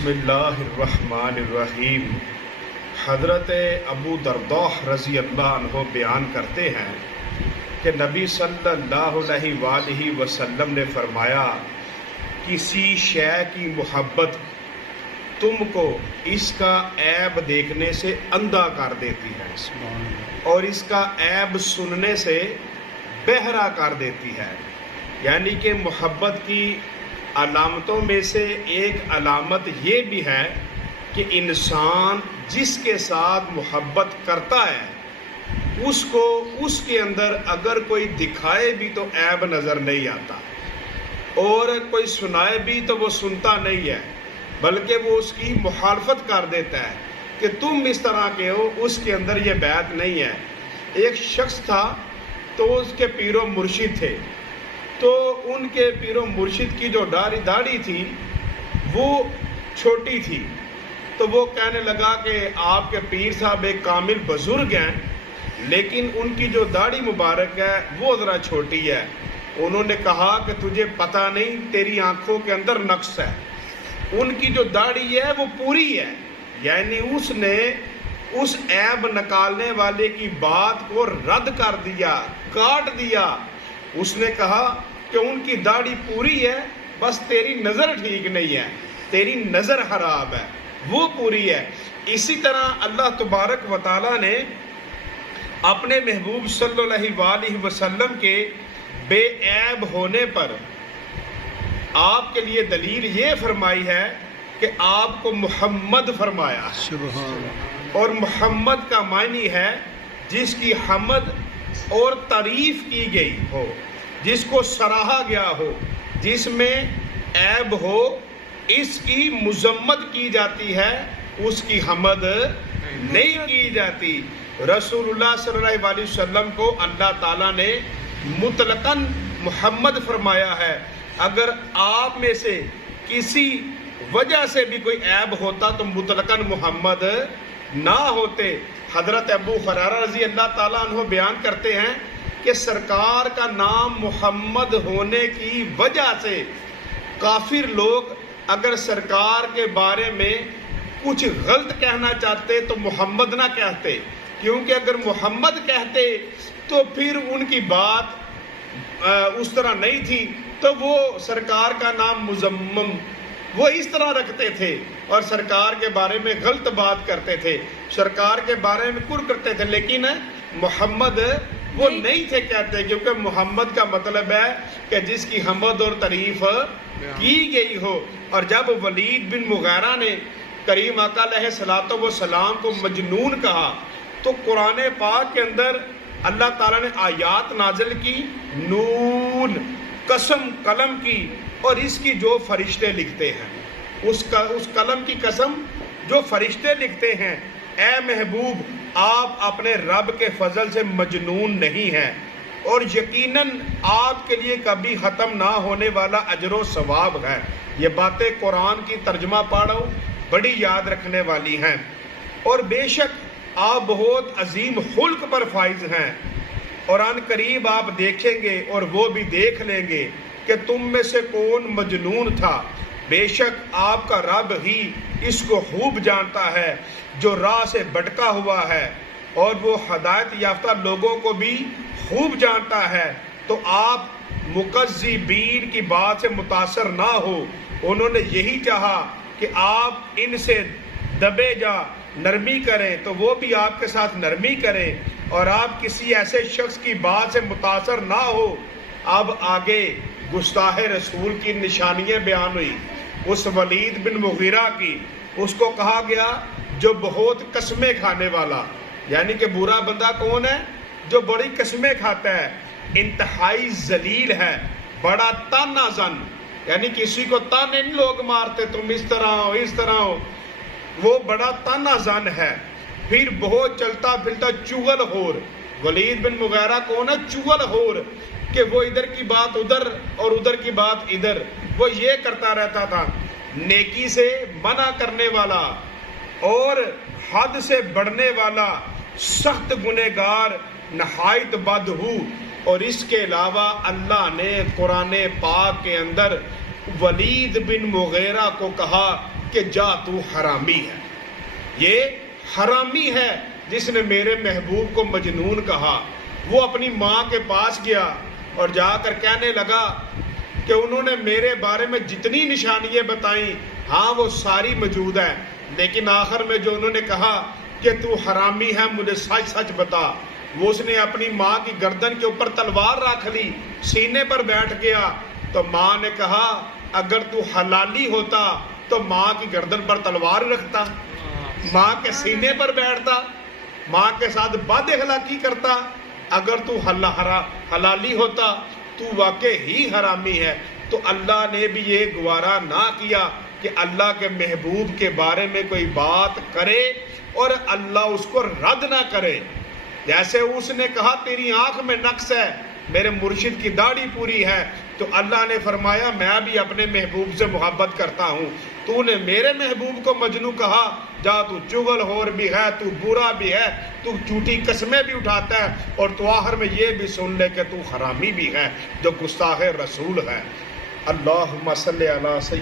بسم اللہ الرحمن الرحیم۔ حضرت ابو درداء رضی اللہ عنہ بیان کرتے ہیں کہ نبی صلی اللہ علیہ وآلہ وسلم نے فرمایا، کسی شے کی محبت تم کو اس کا عیب دیکھنے سے اندھا کر دیتی ہے اور اس کا عیب سننے سے بہرا کر دیتی ہے۔ یعنی کہ محبت کی علامتوں میں سے ایک علامت یہ بھی ہے کہ انسان جس کے ساتھ محبت کرتا ہے اس کو اس کے اندر اگر کوئی دکھائے بھی تو عیب نظر نہیں آتا، اور کوئی سنائے بھی تو وہ سنتا نہیں ہے، بلکہ وہ اس کی مخالفت کر دیتا ہے کہ تم اس طرح کے ہو، اس کے اندر یہ بات نہیں ہے۔ ایک شخص تھا تو اس کے پیر و مرشد تھے، تو ان کے پیر و مرشد کی جو داڑھی تھی وہ چھوٹی تھی، تو وہ کہنے لگا کہ آپ کے پیر صاحب ایک کامل بزرگ ہیں لیکن ان کی جو داڑھی مبارک ہے وہ ذرا چھوٹی ہے۔ انہوں نے کہا کہ تجھے پتہ نہیں، تیری آنکھوں کے اندر نقص ہے، ان کی جو داڑھی ہے وہ پوری ہے۔ یعنی اس نے اس عیب نکالنے والے کی بات کو رد کر دیا، کاٹ دیا۔ اس نے کہا کہ ان کی داڑھی پوری ہے، بس تیری نظر ٹھیک نہیں ہے، تیری نظر خراب ہے، وہ پوری ہے۔ اسی طرح اللہ تبارک و تعالیٰ نے اپنے محبوب صلی اللہ علیہ وسلم کے بے عیب ہونے پر آپ کے لیے دلیل یہ فرمائی ہے کہ آپ کو محمد فرمایا ہے، اور محمد کا معنی ہے جس کی حمد اور تعریف کی گئی ہو، جس کو سراہا گیا ہو، جس میں عیب ہو اس کی مذمت کی جاتی ہے، اس کی حمد نہیں کی جاتی۔ رسول اللہ صلی اللہ علیہ وسلم کو اللہ تعالیٰ نے مطلقاً محمد فرمایا ہے۔ اگر آپ میں سے کسی وجہ سے بھی کوئی عیب ہوتا تو مطلقاً محمد نہ ہوتے۔ حضرت ابو ہریرہ رضی اللہ تعالیٰ عنہ بیان کرتے ہیں کہ سرکار کا نام محمد ہونے کی وجہ سے کافر لوگ اگر سرکار کے بارے میں کچھ غلط کہنا چاہتے تو محمد نہ کہتے، کیونکہ اگر محمد کہتے تو پھر ان کی بات اس طرح نہیں تھی، تو وہ سرکار کا نام مذمم وہ اس طرح رکھتے تھے اور سرکار کے بارے میں غلط بات کرتے تھے، سرکار کے بارے میں کفر کرتے تھے، لیکن محمد وہ نہیں تھے کہتے، کیونکہ محمد کا مطلب ہے کہ جس کی حمد اور تعریف کی گئی ہو۔ اور جب ولید بن مغیرہ نے کریم آقا علیہ الصلوۃ والسلام کو مجنون کہا تو قرآن پاک کے اندر اللہ تعالیٰ نے آیات نازل کی، نون قسم قلم کی، اور اس کی جو فرشتے لکھتے ہیں، اس قلم کی قسم جو فرشتے لکھتے ہیں۔ اے محبوب، آپ اپنے رب کے فضل سے مجنون نہیں ہیں، اور یقیناً آپ کے لیے کبھی ختم نہ ہونے والا اجر و ثواب ہے۔ یہ باتیں قرآن کی ترجمہ پڑھو بڑی یاد رکھنے والی ہیں، اور بے شک آپ بہت عظیم خلق پر فائز ہیں، اور ان قریب آپ دیکھیں گے اور وہ بھی دیکھ لیں گے کہ تم میں سے کون مجنون تھا۔ بے شک آپ کا رب ہی اس کو خوب جانتا ہے جو راہ سے بھٹکا ہوا ہے، اور وہ ہدایت یافتہ لوگوں کو بھی خوب جانتا ہے۔ تو آپ مکذبین کی بات سے متاثر نہ ہو، انہوں نے یہی چاہا کہ آپ ان سے دبے جا نرمی کریں تو وہ بھی آپ کے ساتھ نرمی کریں، اور آپ کسی ایسے شخص کی بات سے متاثر نہ ہو۔ اب آگے گستاخ رسول کی نشانیاں بیان ہوئی، اس ولید بن مغیرہ کی۔ اس کو کہا گیا جو بہت قسمیں کھانے والا، یعنی کہ برا بندہ کون ہے؟ جو بڑی قسمیں کھاتا ہے، انتہائی ذلیل ہے، بڑا تانا زن، یعنی کسی کو تانے نہیں لوگ مارتے تم اس طرح ہو اس طرح ہو، وہ بڑا تانا زن ہے۔ پھر بہت چلتا پھرتا چغل خور۔ ولید بن مغیرہ کون ہے؟ چغل خور، کہ وہ ادھر کی بات ادھر اور ادھر کی بات ادھر، وہ یہ کرتا رہتا تھا۔ نیکی سے منع کرنے والا اور حد سے بڑھنے والا، سخت گنہگار، نہایت بدہو۔ اور اس کے علاوہ اللہ نے قرآن پاک کے اندر ولید بن مغیرہ کو کہا کہ جا تو حرامی ہے، یہ حرامی ہے جس نے میرے محبوب کو مجنون کہا۔ وہ اپنی ماں کے پاس گیا اور جا کر کہنے لگا کہ انہوں نے میرے بارے میں جتنی نشانیاں بتائیں ہاں وہ ساری موجود ہیں، لیکن آخر میں جو انہوں نے کہا کہ تو حرامی ہے مجھے سچ سچ بتا، وہ اس نے اپنی ماں کی گردن کے اوپر تلوار رکھ لی، سینے پر بیٹھ گیا۔ تو ماں نے کہا اگر تو حلالی ہوتا تو ماں کی گردن پر تلوار رکھتا، ماں کے سینے پر بیٹھتا، ماں کے ساتھ بد اخلاقی کرتا۔ اگر تو حلالی ہوتا تو واقع ہی حرامی ہے۔ تو اللہ نے بھی یہ گوارا نہ کیا کہ اللہ کے محبوب کے بارے میں کوئی بات کرے اور اللہ اس کو رد نہ کرے۔ جیسے اس نے کہا تیری آنکھ میں نقص ہے، میرے مرشد کی داڑھی پوری ہے، تو اللہ نے فرمایا میں بھی اپنے محبوب سے محبت کرتا ہوں۔ تو نے میرے محبوب کو مجنوں کہا، جا تو چغل خور بھی ہے، تو برا بھی ہے، تو جھوٹی قسمیں بھی اٹھاتا ہے، اور تو آخر میں یہ بھی سن لے کہ تو حرامی بھی ہے جو گستاخ رسول ہے۔ اللہم صلی علی سیدنا